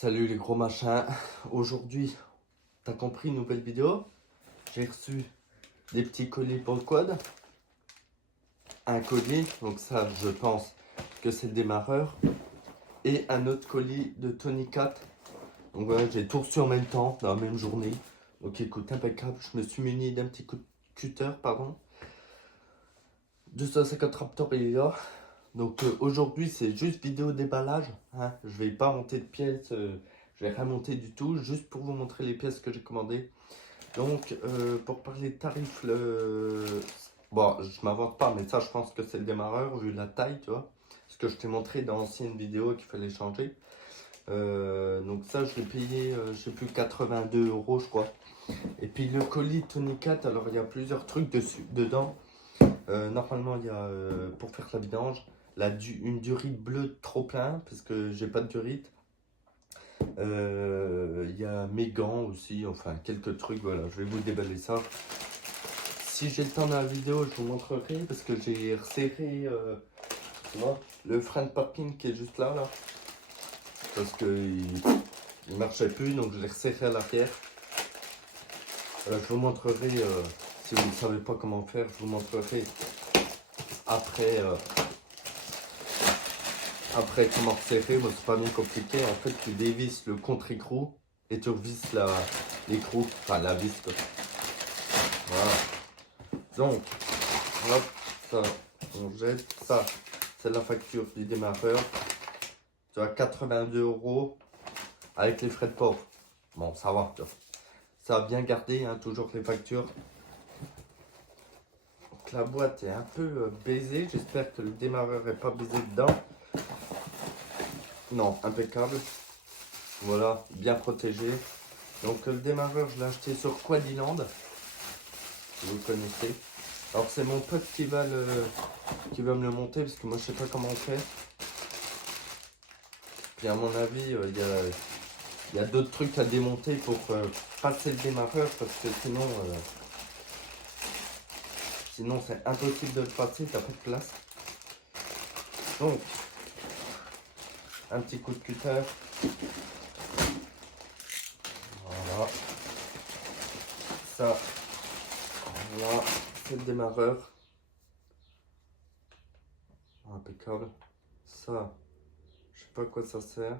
Salut les gros machins. Aujourd'hui, t'as compris, nouvelle vidéo. J'ai reçu des petits colis pour le quad. Un colis, donc ça je pense que c'est le démarreur. Et un autre colis de Tony Cat. Donc voilà, j'ai tout reçu en même temps, dans la même journée. Donc écoute, impeccable. Je me suis muni d'un petit cutter, pardon. 250 Raptor il est là. Donc aujourd'hui c'est juste vidéo déballage, hein. Je vais pas monter de pièces, je vais rien monter du tout, juste pour vous montrer les pièces que j'ai commandées. Donc pour parler de tarifs, bon je m'invente pas, mais ça je pense que c'est le démarreur vu la taille, tu vois. Ce que je t'ai montré dans l'ancienne vidéo qu'il fallait changer. Donc ça je l'ai payé, je sais plus, 82 € je crois. Et puis le colis Tony Cat, alors il y a plusieurs trucs dedans. Normalement il y a pour faire la vidange. Une durite bleue trop plein parce que j'ai pas de durite. Il y a mes gants aussi, enfin quelques trucs, voilà, je vais vous déballer ça. Si j'ai le temps dans la vidéo, je vous montrerai parce que j'ai resserré tu vois, le frein de parking qui est juste là, parce que il marchait plus, donc je l'ai resserré à l'arrière. Je vous montrerai, si vous ne savez pas comment faire, je vous montrerai après. Après, comment resserrer, moi c'est pas bien compliqué. En fait, tu dévisses le contre-écrou et tu revisses l'écrou, enfin la vis quoi. Voilà. Donc, hop, ça, on jette. Ça, c'est la facture du démarreur. Tu as 82 € avec les frais de port. Bon, ça va, tu vois. Ça a bien gardé, hein, toujours les factures. Donc, la boîte est un peu baisée. J'espère que le démarreur n'est pas baisé dedans. Non, impeccable. Voilà, bien protégé. Donc le démarreur, je l'ai acheté sur Quadiland. Vous le connaissez. Alors c'est mon pote qui va me le monter parce que moi je sais pas comment on fait. Puis à mon avis, il y a d'autres trucs à démonter pour passer le démarreur parce que sinon c'est impossible de le passer, t'as pas de place. Donc un petit coup de cutter. Voilà. Ça, voilà, c'est le démarreur. Impeccable. Ça, je sais pas à quoi ça sert.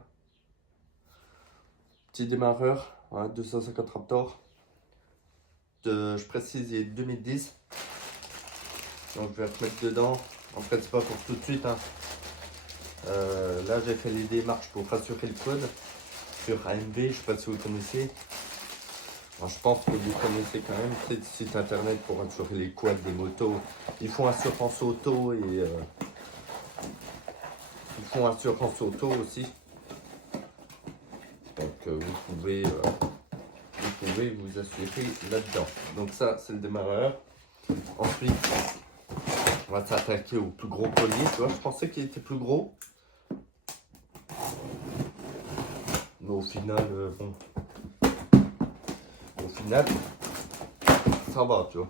Petit démarreur, hein, 250 Raptor. Je précise, il est 2010. Donc je vais remettre dedans. En fait, c'est pas pour tout de suite, hein. Là, j'ai fait les démarches pour rassurer le code sur AMB. Je sais pas si vous connaissez. Alors, je pense que vous connaissez quand même. C'est le site internet pour assurer les quads des motos. Ils font assurance auto et ils font assurance auto aussi. Donc vous pouvez vous assurer là-dedans. Donc ça, c'est le démarreur. Ensuite, on va s'attaquer au plus gros collier. Tu vois, je pensais qu'il était plus gros. Mais au final, bon. Au final, ça va, tu vois.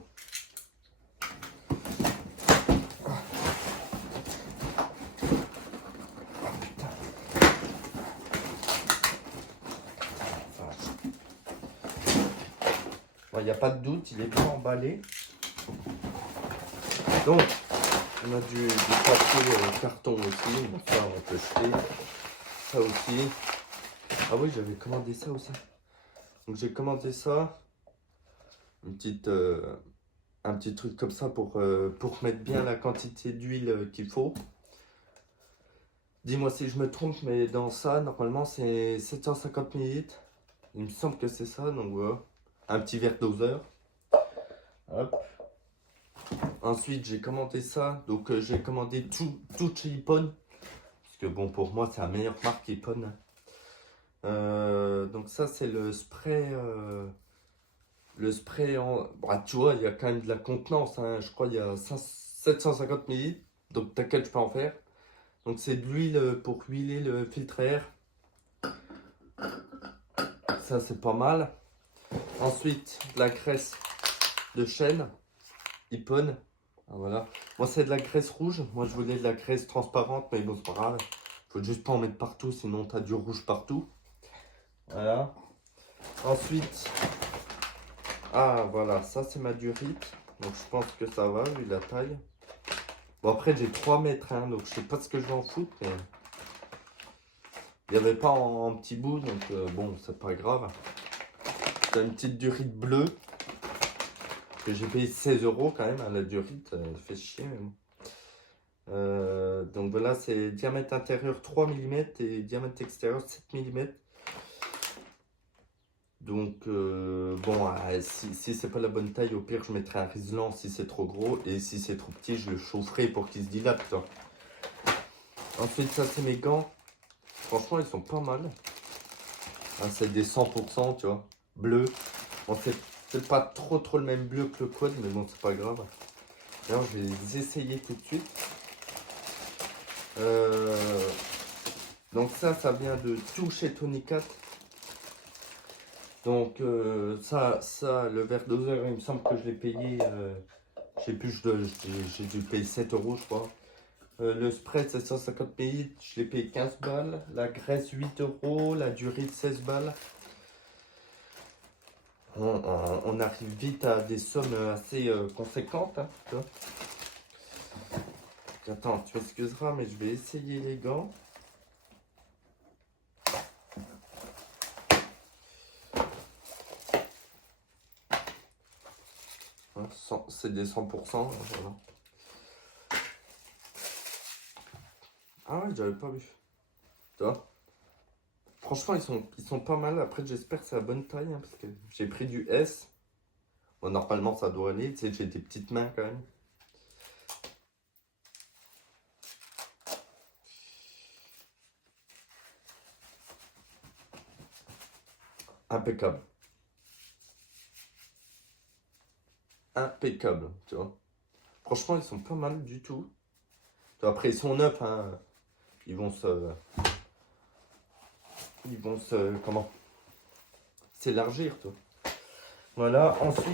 Il n'y a pas de doute, il est bien emballé. Donc, on a du papier carton aussi. Ça, on peut jeter. Ça aussi. Ah oui, j'avais commandé ça aussi. Donc, j'ai commandé ça. Un petit truc comme ça pour mettre bien la quantité d'huile qu'il faut. Dis-moi si je me trompe, mais dans ça, normalement, c'est 750 ml. Il me semble que c'est ça, donc voilà. Un petit verre doseur. Hop. Ensuite, j'ai commandé ça. Donc, j'ai commandé tout chez Ippon. Parce que, bon, pour moi, c'est la meilleure marque Ippon. Donc, ça, c'est le spray. Le spray en. Bah, tu vois, il y a quand même de la contenance, hein. Je crois qu'il y a 750 ml. Donc, t'inquiète, je peux en faire. Donc, c'est de l'huile pour huiler le filtre à air. Ça, c'est pas mal. Ensuite, de la graisse de chêne. Ippon. Ah, voilà. Moi, c'est de la graisse rouge. Moi, je voulais de la graisse transparente, mais bon, c'est pas grave. Faut juste pas en mettre partout, sinon tu as du rouge partout. Voilà. Ensuite, ah voilà, ça c'est ma durite. Donc je pense que ça va vu la taille. Bon après j'ai 3 mètres, hein, donc je sais pas ce que je vais en foutre. Mais... il n'y avait pas en petit bout, donc bon, c'est pas grave. C'est une petite durite bleue. Que j'ai payé 16 € quand même, hein, la durite, elle fait chier. Mais bon. Donc voilà, c'est diamètre intérieur 3 mm et diamètre extérieur 7 mm. Donc bon, si c'est pas la bonne taille, au pire je mettrai un riselant si c'est trop gros. Et si c'est trop petit, je le chaufferai pour qu'il se dilate. Toi. Ensuite, ça c'est mes gants. Franchement, ils sont pas mal. Ah, c'est des 100%, tu vois, bleu. Bon, c'est pas trop le même bleu que le code, mais bon, c'est pas grave. Alors, je vais les essayer tout de suite. Donc ça vient de tout chez Tony Cat. Donc le verre doseur, il me semble que je l'ai payé, je sais plus, j'ai dû payer 7 € je crois. Le spread c'est 150 ml, je l'ai payé 15 balles. La graisse 8 €, la durite 16 balles. On arrive vite à des sommes assez conséquentes. Hein, tu vois. Attends, tu m'excuseras, mais je vais essayer les gants. C'est des 100%. Voilà. Ah ouais, j'avais pas vu. Tu vois. Franchement, ils sont pas mal. Après, j'espère que c'est la bonne taille. Hein, parce que j'ai pris du S. Bon, normalement, ça doit aller. Tu sais, j'ai des petites mains quand même. Impeccable. Impeccable, tu vois. Franchement, ils sont pas mal du tout. Après, ils sont neufs, hein. Ils vont se... comment? S'élargir, toi. Voilà, ensuite,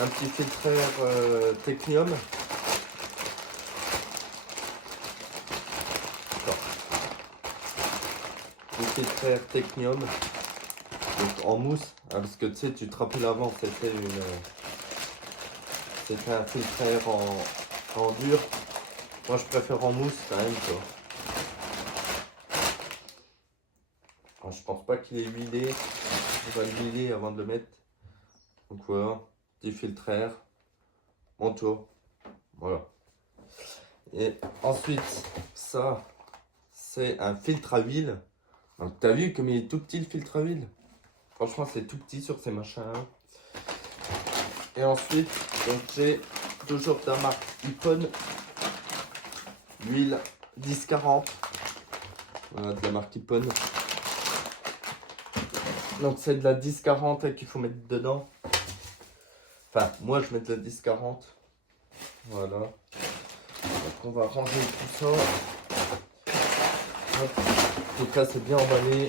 un petit filtreur Technium. Le filtreur Technium. Donc en mousse, hein, parce que tu sais, tu te rappelles avant, c'était un filtreur en dur. Moi, je préfère en mousse quand même, tu vois. Alors, je pense pas qu'il est huilé. On va l'huiler avant de le mettre. Donc voilà, petit filtreur. Manteau. Voilà. Et ensuite, ça, c'est un filtre à huile. Donc, t'as vu comme il est tout petit le filtre à huile? Franchement, c'est tout petit sur ces machins. Et ensuite, donc j'ai toujours de la marque Ippon. L'huile 1040. Voilà, de la marque Ippon. Donc c'est de la 1040 qu'il faut mettre dedans. Enfin, moi je mets de la 1040. Voilà. Donc on va ranger tout ça. Hop. En tout cas, c'est bien emballé.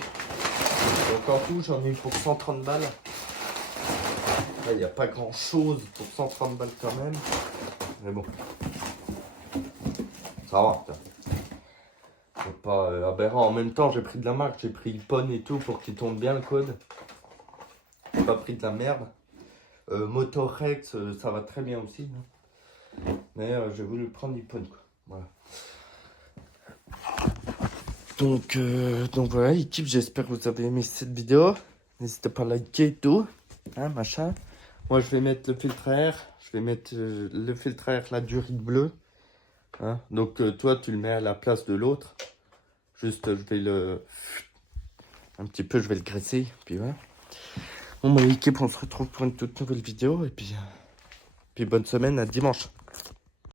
Donc en tout, j'en ai eu pour 130 balles. Là, il n'y a pas grand chose pour 130 balles quand même. Mais bon. Ça va. C'est pas aberrant. En même temps, j'ai pris de la marque. J'ai pris Ippon et tout pour qu'il tourne bien le code. J'ai pas pris de la merde. Motorex, ça va très bien aussi. Hein. Mais j'ai voulu prendre Ippon, quoi. Voilà. Donc voilà, l'équipe, j'espère que vous avez aimé cette vidéo. N'hésitez pas à liker et tout. Hein, machin. Moi, je vais mettre le filtre air. Je vais mettre le filtre air, la durite bleue. Hein. Donc, toi, tu le mets à la place de l'autre. Juste, je vais le... un petit peu, je vais le graisser. Puis voilà. Bon, mon équipe, on se retrouve pour une toute nouvelle vidéo. Et puis bonne semaine, à dimanche.